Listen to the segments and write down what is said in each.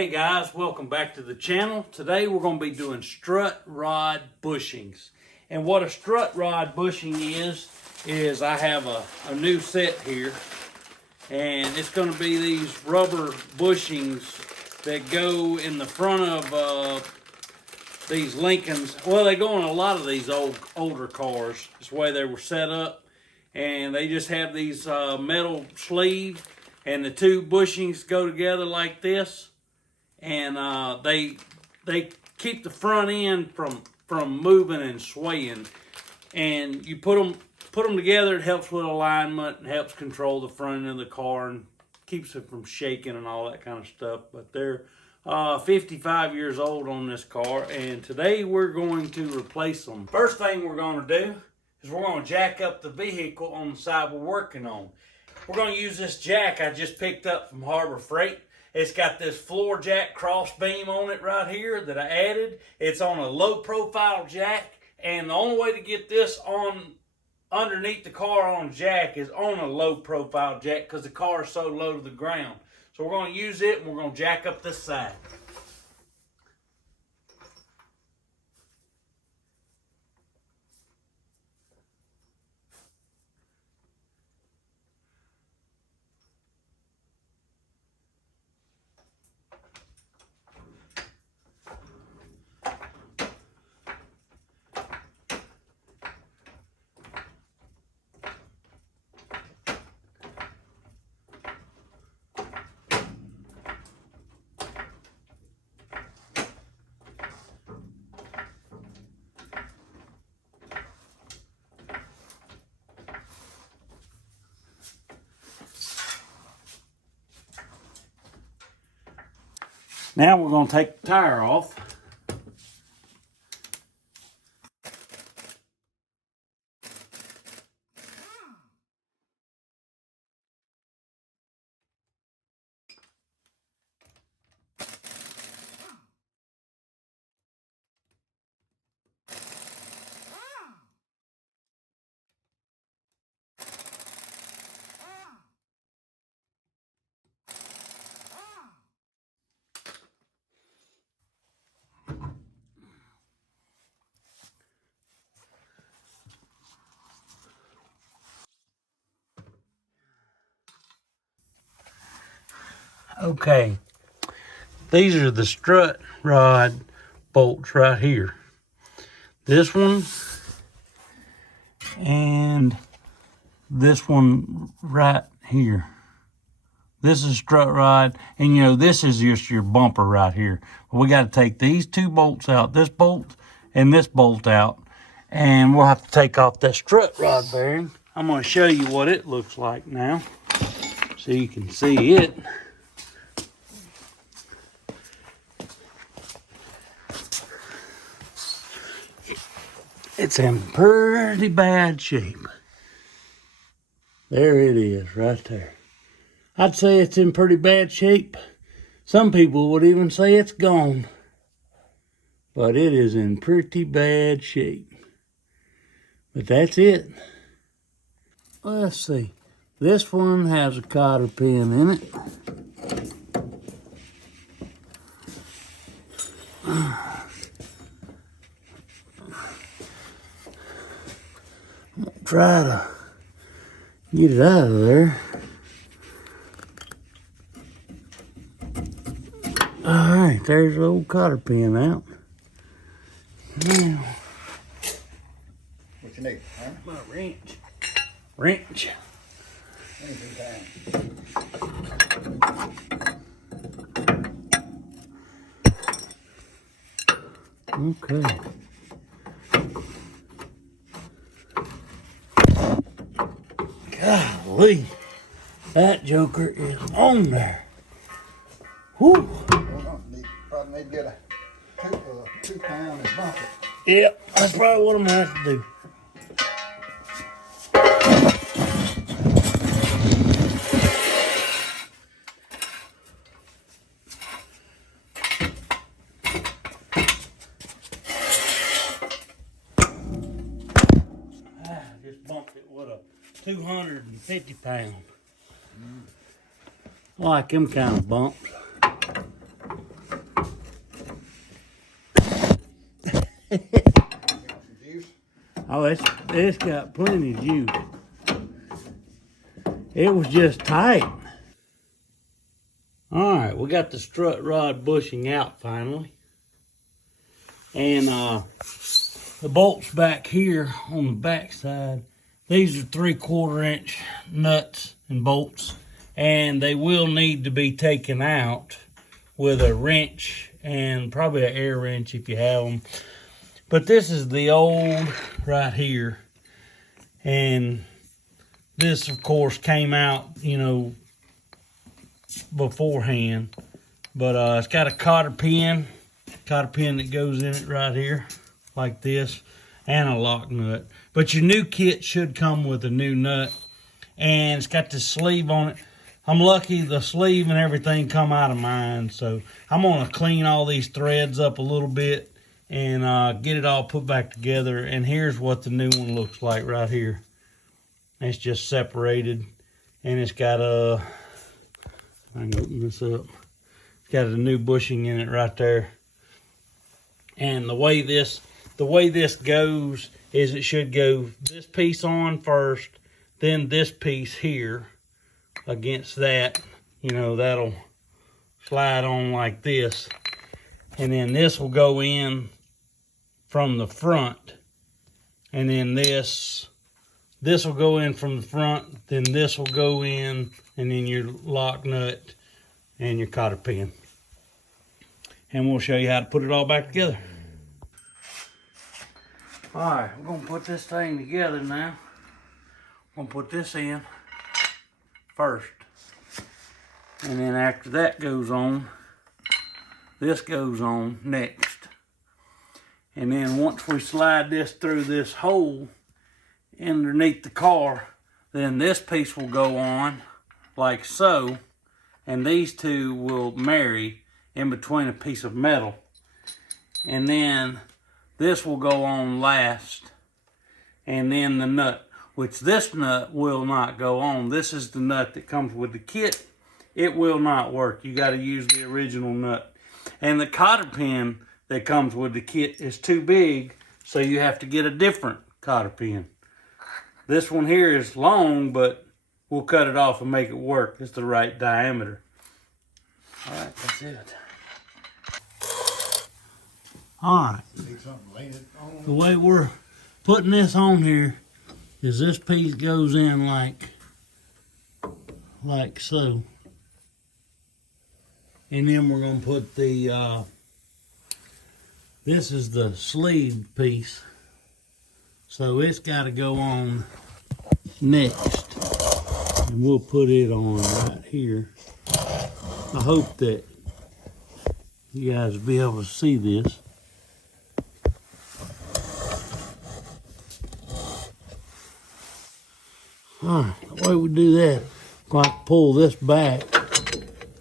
Hey guys, welcome back to the channel. Today we're going to be doing strut rod bushings. And what a strut rod bushing is I have a new set here. And it's going to be these rubber bushings that go in the front of these Lincolns. Well, they go in a lot of these older cars. That's the way they were set up. And they just have these metal sleeves, and the two bushings go together like this. And they keep the front end from moving and swaying. And you put them together. It helps with alignment and helps control the front end of the car and keeps it from shaking and all that kind of stuff. But they're 55 years old on this car, and today we're going to replace them. First thing we're going to do is we're going to jack up the vehicle on the side we're working on. We're going to use this jack I just picked up from Harbor Freight. It's got this floor jack cross beam on it right here that I added. It's on a low profile jack, and the only way to get this on underneath the car on jack is on a low profile jack because the car is so low to the ground. So we're going to use it, and we're going to jack up this side. Now we're going to take the tire off. Okay, these are the strut rod bolts right here. This one and this one right here. This is strut rod, and you know, this is just your bumper right here. We got to take these two bolts out, this bolt and this bolt out, and we'll have to take off that strut rod bearing. I'm going to show you what it looks like now so you can see it. It's in pretty bad shape. There it is, right there. I'd say it's in pretty bad shape. Some people would even say it's gone. But it is in pretty bad shape. But that's it. Let's see. This one has a cotter pin in it. Try to get it out of there. All right, there's the old cotter pin out. Now, what you need, huh? My wrench. Wrench. Okay. Golly, that joker is on there. Whew. Probably need to get a 2 pound and bump it. Yep, that's probably what I'm gonna have to do. I just bumped it with a 250 pound. I like them kind of bumps. Some juice. Oh, it's got plenty of juice. It was just tight. All right, we got the strut rod bushing out finally. And the bolts back here on the back side, these are 3/4 inch nuts and bolts, and they will need to be taken out with a wrench and probably an air wrench if you have them. But this is the old right here, and this of course came out, you know, beforehand. But it's got a cotter pin that goes in it right here like this, and a lock nut. But your new kit should come with a new nut, and it's got this sleeve on it. I'm lucky the sleeve and everything come out of mine, so I'm gonna clean all these threads up a little bit and get it all put back together. And here's what the new one looks like right here. It's just separated, and it's got a, I can open this up. It's got a new bushing in it right there. And the way this goes is it should go this piece on first, then this piece here against that. You know, that'll slide on like this. And then this will go in from the front. And then this will go in from the front, then this will go in, and then your lock nut and your cotter pin. And we'll show you how to put it all back together. All right, we're gonna put this thing together now. I'm gonna put this in first. And then after that goes on, this goes on next. And then once we slide this through this hole underneath the car, then this piece will go on like so, and these two will marry in between a piece of metal. And then this will go on last, and then the nut, which this nut will not go on. This is the nut that comes with the kit. It will not work. You got to use the original nut. And the cotter pin that comes with the kit is too big, so you have to get a different cotter pin. This one here is long, but we'll cut it off and make it work. It's the right diameter. All right, that's it. All right. The way we're putting this on here is this piece goes in like so. And then we're gonna put the, this is the sleeve piece. So it's gotta go on next. And we'll put it on right here. I hope that you guys will be able to see this. All right, the way we do that, we're going to pull this back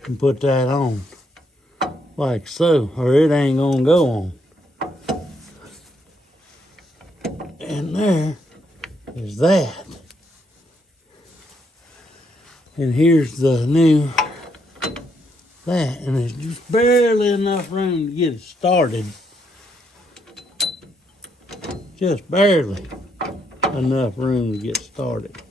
and put that on like so, or it ain't gonna go on. And there is that. And here's the new that, and there's just barely enough room to get it started. Just barely enough room to get started.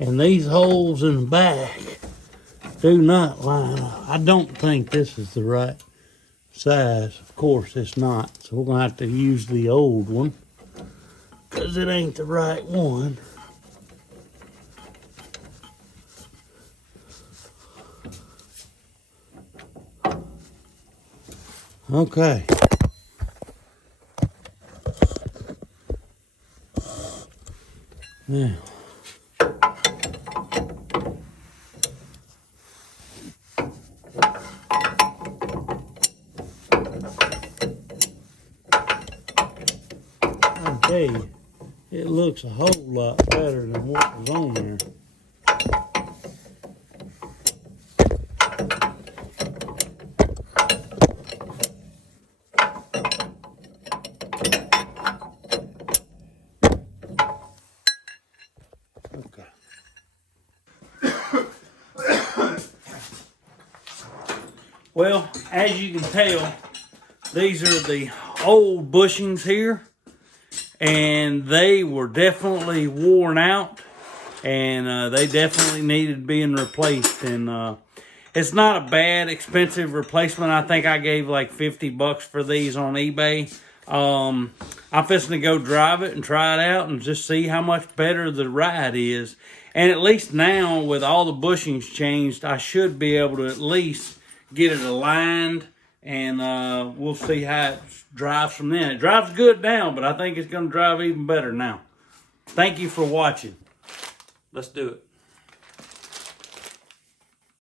And these holes in the back do not line up. I don't think this is the right size. Of course it's not. So we're going to have to use the old one because it ain't the right one. Okay. Now. It looks a whole lot better than what was on there. as you can tell, these are the old bushings here, and they were definitely worn out, and they definitely needed being replaced. And it's not a bad, expensive replacement. I think I gave like 50 bucks for these on eBay. I'm fixing to go drive it and try it out and just see how much better the ride is. And at least now, with all the bushings changed, I should be able to at least get it aligned, and we'll see how it drives from then. It drives good now, but I think it's going to drive even better now. Thank you for watching. Let's do it.